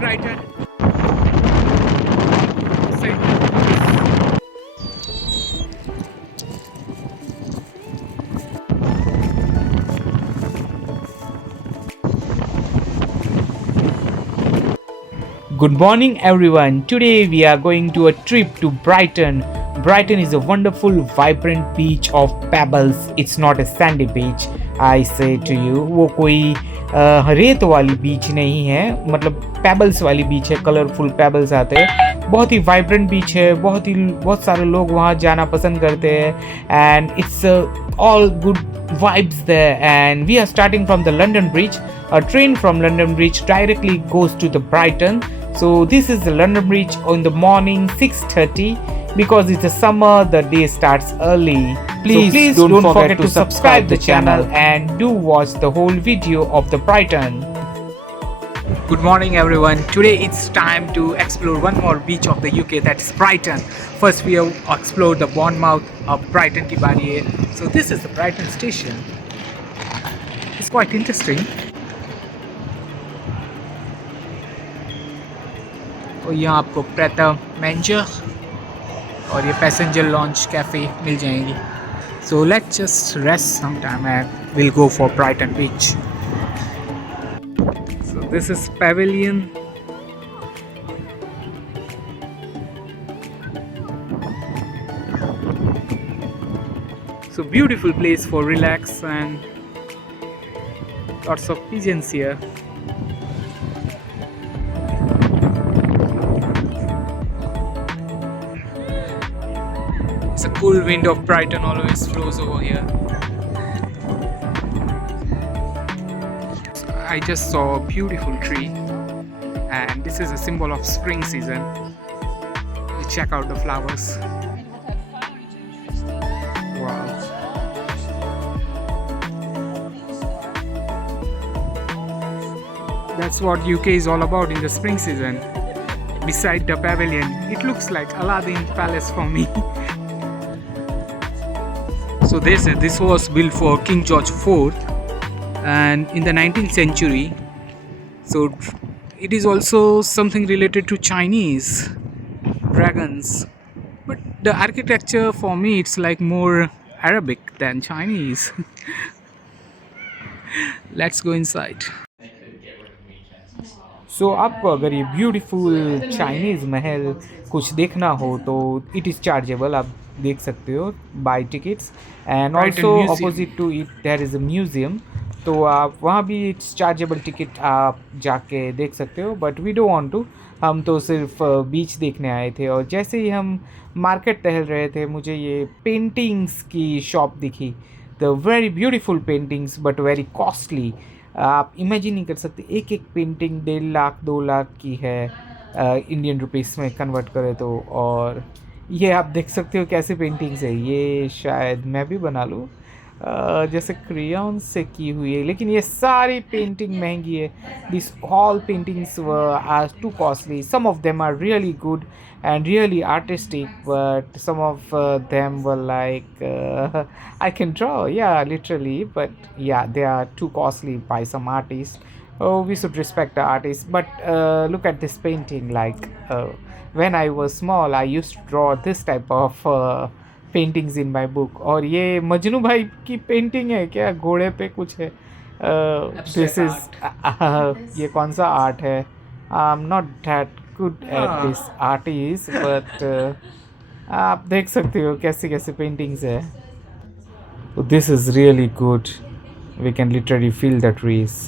Brighton. Good morning, everyone. Today we are going to a trip to Brighton. Brighton is a wonderful, vibrant beach of pebbles. It's not a sandy beach, I say to you. वो कोई रेत वाली बीच नहीं है, मतलब pebbles वाली बीच है. Colourful pebbles आते हैं. बहुत ही वाइब्रेंट बीच है. बहुत सारे लोग वहाँ जाना पसंद करते हैं. And it's all good vibes there, and we are starting from the London Bridge. A train from London Bridge directly goes to the Brighton. So this is the London Bridge in the morning 6:30. Because it's a summer, the day starts early. Please don't forget to subscribe the channel and do watch the whole video of the Brighton. Good morning, everyone. Today it's time to explore one more beach of the UK, that's Brighton. First we have explored the Bournemouth of Brighton की बारी है. So this is the Brighton station. It's quite interesting. और यहाँ आपको प्रेता manager और ये passenger launch cafe मिल जाएंगी. So let's just rest sometime and we'll go for Brighton Beach. So this is Pavilion. So beautiful place for relax and lots of pigeons here. It's a cool wind of Brighton always flows over here. I just saw a beautiful tree, and this is a symbol of spring season. You check out the flowers. Wow. That's what UK is all about in the spring season. Beside the pavilion, it looks like Aladdin Palace for me. So they said this was built for King George IV, and in the 19th century. So it is also something related to Chinese dragons, but the architecture for me it's like more Arabic than Chinese. Let's go inside. सो आपको अगर ये beautiful Chinese महल कुछ देखना हो तो it is chargeable. आप देख सकते हो buy tickets. And also opposite to it there is a museum. तो आप वहाँ भी इट्स चार्जेबल टिकट आप जाके देख सकते हो. But we don't want to. हम तो सिर्फ बीच देखने आए थे. और जैसे ही हम मार्केट टहल रहे थे मुझे ये पेंटिंग्स की शॉप दिखी. The very beautiful paintings but very costly. आप इमेजिन नहीं कर सकते. एक एक पेंटिंग 1.5 लाख 2 लाख की है इंडियन रुपीस में कन्वर्ट करें तो. और ये आप देख सकते हो कैसे पेंटिंग्स है. ये शायद मैं भी बना लूँ जैसे क्रेयॉन से की हुई है. लेकिन ये सारी पेंटिंग महंगी है. This all paintings are too costly. Some of them are really good and really artistic, but some of them were like I can draw, yeah, literally, but yeah, they are too costly by some artists. Oh, we should respect the artists. But look at this painting. Like when I was small I used to draw this type of paintings in my book. और ये मजनू भाई की painting है क्या? घोड़े पे कुछ है. दिस इज ये कौन सा आर्ट है? I am not that good at this artist, but आप देख सकते हो कैसे कैसे पेंटिंग्स है. This is really good. We can literally feel the trees.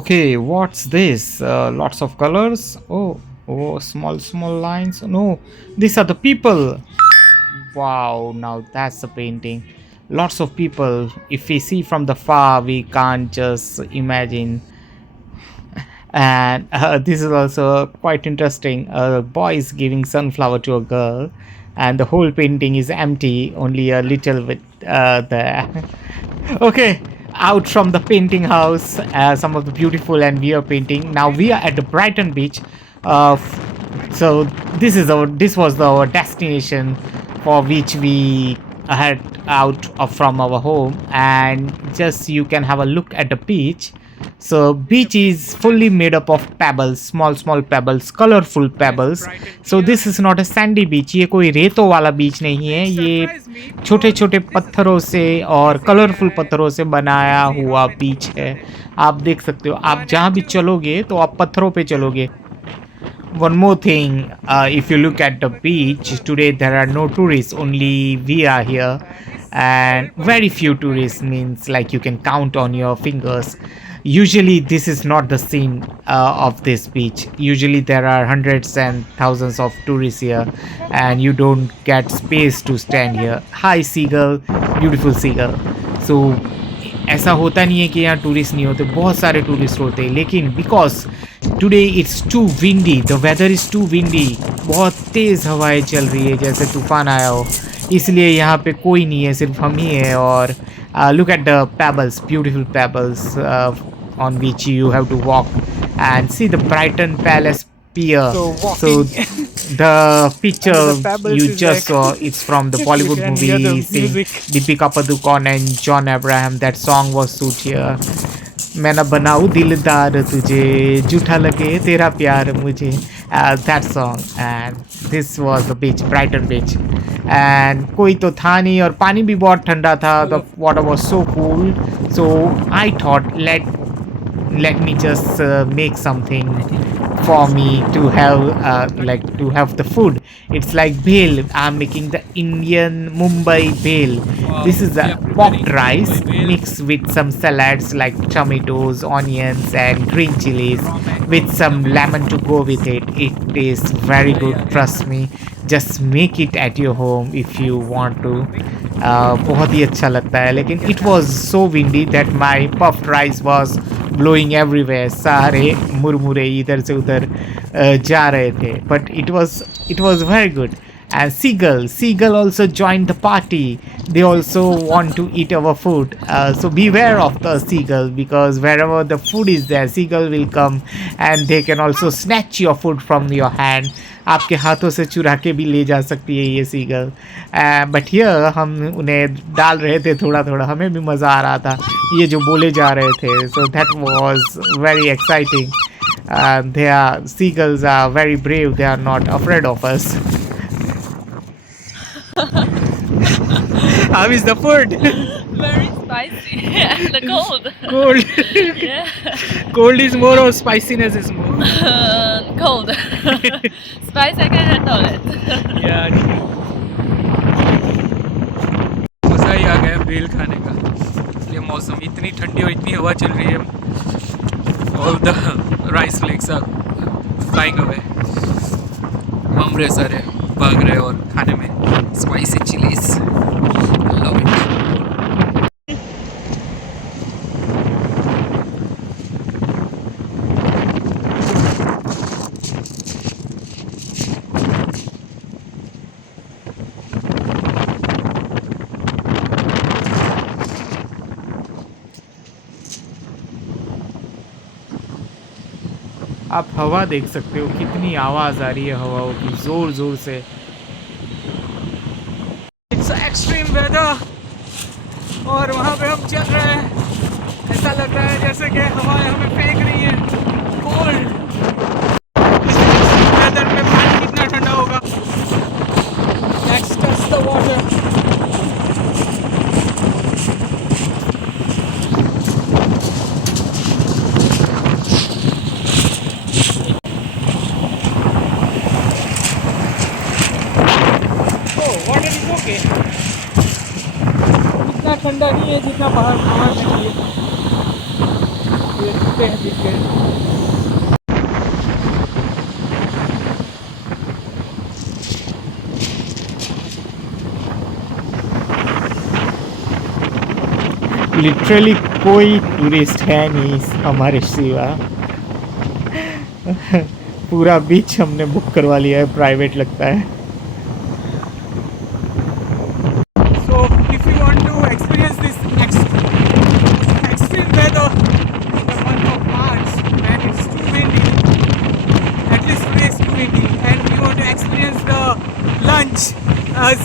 Okay, what's this? Lots of colors. Oh, small lines. No, these are the people. Wow, now that's a painting. Lots of people. If we see from the far, we can't just imagine. And this is also quite interesting. A boy is giving sunflower to a girl, and the whole painting is empty, only a little bit there. Okay, out from the painting house, some of the beautiful and weird painting. Now we are at the Brighton Beach. So this was our destination for which we head out from our home, and just you can have a look at the beach. So beach is fully made up of pebbles, small pebbles, colorful pebbles. So this is not a sandy beach. ये कोई रेतों वाला बीच नहीं है, ये छोटे छोटे पत्थरों से और कलरफुल पत्थरों से बनाया हुआ बीच है. आप देख सकते हो, आप जहाँ भी चलोगे तो आप पत्थरों पे चलोगे. One more thing, if you look at the beach today, there are no tourists, only we are here, and very few tourists, means like you can count on your fingers. Usually, this is not the scene of this beach. Usually, there are hundreds and thousands of tourists here, and you don't get space to stand here. Hi, seagull, beautiful seagull. So, ऐसा होता नहीं है कि यहाँ tourist नहीं होते, बहुत सारे टूरिस्ट होते हैं, लेकिन because today it's too windy, the weather is too windy, बहुत तेज़ हवाएं चल रही है जैसे तूफान आया हो, इसलिए यहाँ पे कोई नहीं है, सिर्फ हम ही है. और look at the pebbles, beautiful pebbles on which you have to walk and see the Brighton Palace Pier. So the picture you just saw, it's from the Bollywood movie saying Deepika Padukone and John Abraham. That song was shoot here. मैं ना बनाऊँ दिलदार तुझे, झूठा लगे तेरा प्यार मुझे. That song, and this was the beach, Brighton beach. And कोई तो था नहीं और पानी भी बहुत ठंडा था. The water was so cool. So I thought let me just make something for me to have, like to have the food. It's like bhel. I'm making the Indian Mumbai bhel. This is a popped rice mixed with some salads like tomatoes, onions and green chilies with some lemon to go with it. It tastes very good, trust me. Just make it at your home if you want to. बहुत ही अच्छा लगता है, लेकिन it was so windy that my puffed rice was blowing everywhere. सारे मुरमुरे इधर से उधर जा रहे थे, but it was very good. And seagull also joined the party. They also want to eat our food. So beware of the seagull, because wherever the food is there, seagull will come and they can also snatch your food from your hand. आपके हाथों से चुरा के भी ले जा सकती है ये सीगल. बट हियर हम उन्हें डाल रहे थे थोड़ा थोड़ा, हमें भी मज़ा आ रहा था ये जो बोले जा रहे थे. So that was very exciting. They are seagulls are very brave, they are not afraid of us. How is the food? Very spicy and cold. Cold. Yeah. Cold is more or spiciness is more? Cold. Spice I can handle it. यार मज़ा ही आ गया bell खाने का. ये मौसम इतनी ठंडी और इतनी हवा चल रही है. All the rice flakes are flying away. बम रहे सारे, भाग रहे और खाने में स्पाइसी चिलीज. Love it. आप हवा देख सकते हो, कितनी आवाज़ आ रही है हवाओं की, ज़ोर ज़ोर से. इट्स एक्सट्रीम वेदर और वहाँ पे हम चल रहे हैं. ऐसा लग रहा है जैसे कि हवाएं हमें फेंक रही हैं. कोल्ड. इस एक्सट्रीम वेदर में पानी कितना ठंडा होगा. Let's touch the water. इतना ठंडा नहीं है जितना बाहर बाहर निकलिए. ये दिखते हैं दिख गए. लिटरली कोई टूरिस्ट है नहीं हमारे सिवा. पूरा बीच हमने बुक करवा लिया है, प्राइवेट लगता है. As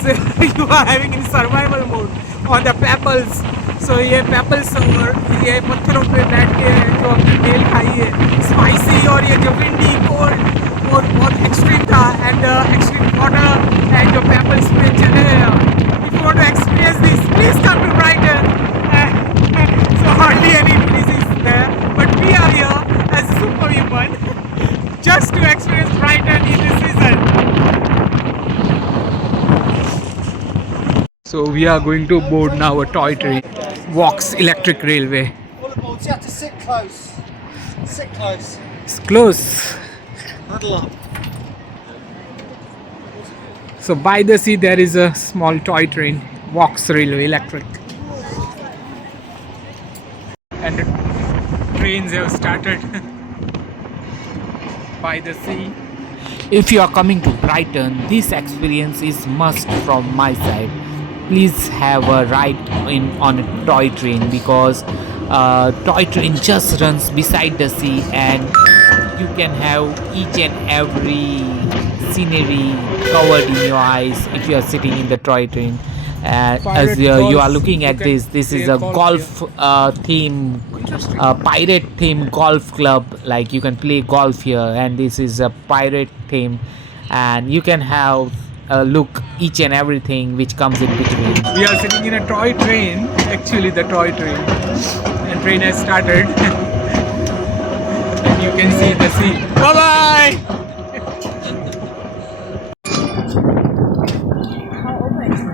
you are having in survival mode on the pebbles, सो ये पेपल सोर, ये पत्थरों पे बैठ के जो हमने मेल खाई है, स्पाइसी, और ये जो विंडी कोल्ड और बहुत एक्सट्रीम था, एंड एक्सट्रीम वाटर एंड जो पेपल्स पे चले हैं. If you want to experience this, please come to Brighton. So hardly any tourists is there, but we are here as superhuman just to experience Brighton in this season. So we are going to board now a toy train, Vaux Electric Railway. All aboard, you have to sit close. Sit close. It's close. Huddle up. So by the sea there is a small toy train, Vaux Railway Electric. And the trains have started by the sea. If you are coming to Brighton, this experience is must from my side. Please have a ride on a toy train, because toy train just runs beside the sea, and you can have each and every scenery covered in your eyes if you are sitting in the toy train. As you are looking at this is a golf theme, pirate theme golf club. Like, you can play golf here, and this is a pirate theme, and you can have a look each and everything which comes in between. We are sitting in a toy train, actually the toy train, and train has started. And you can see the sea. Bye bye.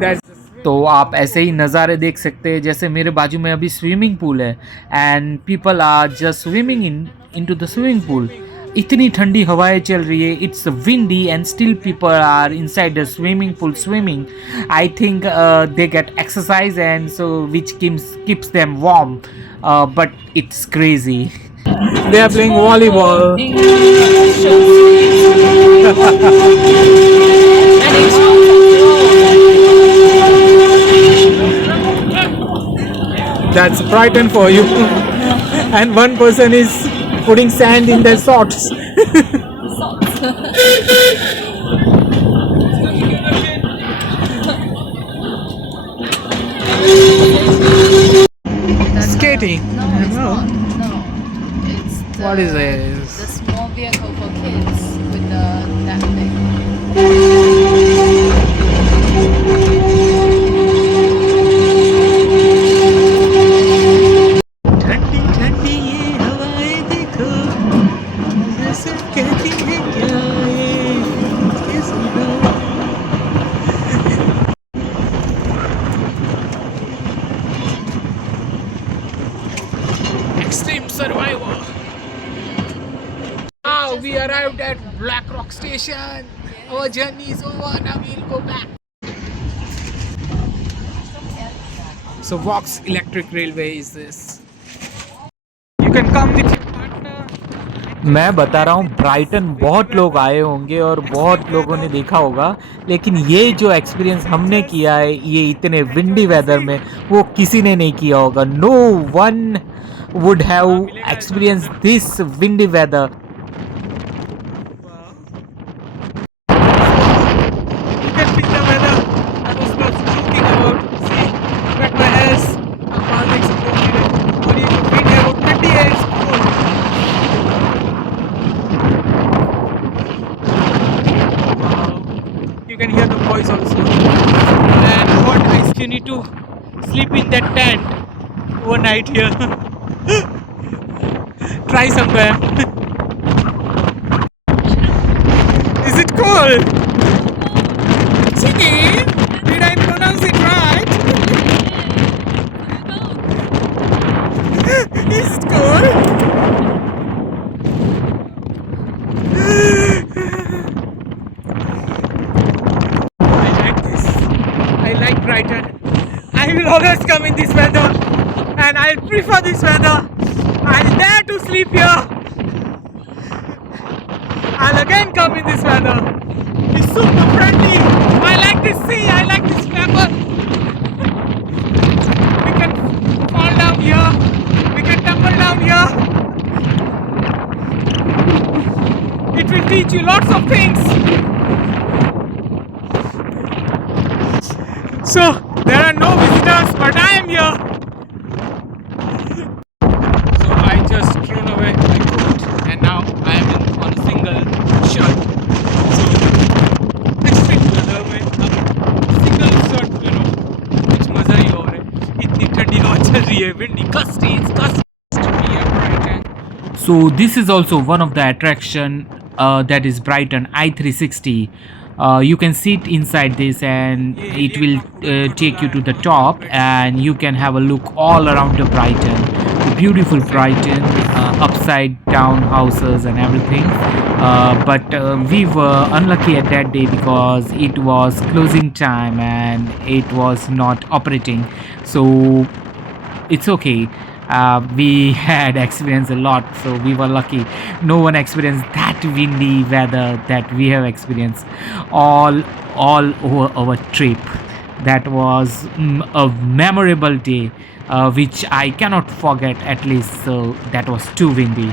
That's तो आप ऐसे ही नज़ारे देख सकते हैं. जैसे मेरे बाजू में अभी स्विमिंग पूल है, and people are just swimming into the swimming pool. इतनी ठंडी हवाएं चल रही है, it's windy, and still people are inside the swimming pool swimming. I think they get exercise, and so which keeps them warm, but it's crazy. They are playing volleyball. That's Brighton for you. And one person is putting sand in their socks. Skating. No, it's not. No. It's the, What is this? The small vehicle for kids with that thing. ठंडी ठंडी ये हवाएं देखो, जैसे कहती है क्या ये, ये सुनो. Extreme survival. Now we arrived at Black Rock Station. Our journey is over. Now we'll go back. So Vaux Electric Railway is this. You can come with your partner. मैं बता रहा हूँ, ब्राइटन बहुत लोग आए होंगे और बहुत लोगों ने देखा होगा, लेकिन ये जो एक्सपीरियंस हमने किया है ये इतने विंडी वेदर में, वो किसी ने नहीं किया होगा. No one would have experienced this windy weather. You can feel the weather. I was not joking about. See, wet my hairs. I'm exploded. Or you can feel about 28 cold. Wow. You can hear the voice also. And what nice, you need to sleep in that tent overnight here. Try somewhere. Is it cold? Chini, did I pronounce it right? Is it cold? I like this. I like Brighton. I will always come in this weather, and I prefer this weather. I'll dare to sleep here. I'll again come in this weather. It's super friendly. I like this sea. I like this pepper. We can fall down here. We can tumble down here. It will teach you lots of things. So there are no visitors, but I am here. So this is also one of the attraction that is Brighton i360. You can sit inside this and it will take you to the top and you can have a look all around the Brighton, the beautiful Brighton, upside down houses and everything. But we were unlucky at that day because it was closing time and it was not operating. So it's okay. We had experienced a lot, so we were lucky. No one experienced that windy weather that we have experienced all over our trip. That was a memorable day, which I cannot forget. At least, so that was too windy.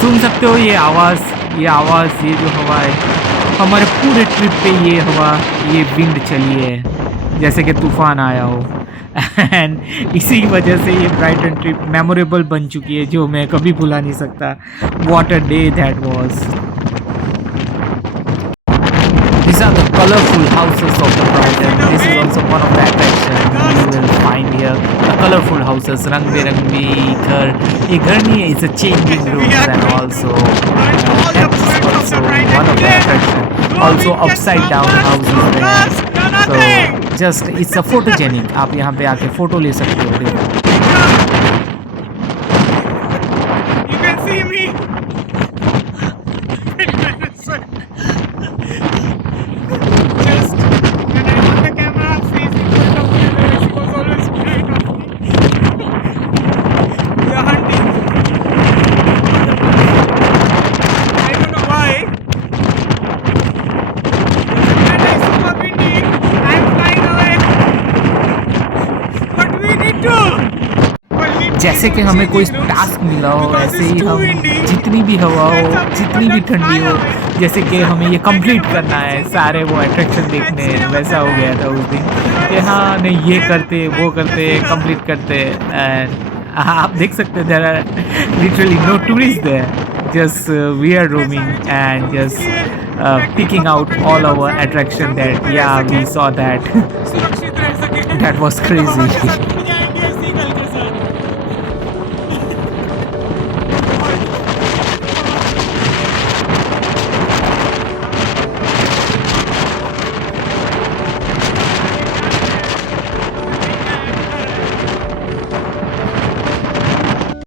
सुन सकते हो ये आवाज़ ये जो हवा है, हमारे पूरे ट्रिप पे ये हवा, ये विंड चली है जैसे कि तूफान आया हो. एंड इसी वजह से ये ब्राइटन ट्रिप मेमोरेबल बन चुकी है जो मैं कभी भुला नहीं सकता. What a day that was. These are the colorful houses of the Brighton. This is also one of the attractions you will find here. The colorful houses, रंग बिरंगी घर. ये घर नहीं है, it's a changing rooms and also that's also one of the attractions. Also upside down houses there. So just it's a photogenic. आप यहाँ पे आके फोटो ले सकते हो. देखो. You can see me. Just when I got the camera facing front of me, she was always straight on me. We are hunting. I don't know why. When it's super windy, I'm flying away. But we need to. जैसे कि हमें कोई task मिला हो ऐसे ही हम जितनी भी हवा हो, जितनी भी ठंडी हो, जैसे कि हमें ये कंप्लीट करना है सारे वो अट्रैक्शन देखने हैं. वैसा हो गया था उस दिन कि हाँ नहीं ये करते वो करते कंप्लीट करते. एंड आप देख सकते हैं there are literally no tourist there, just we are roaming and just picking out all our attraction that yeah we saw that. सुरक्षित रह सके. That was crazy.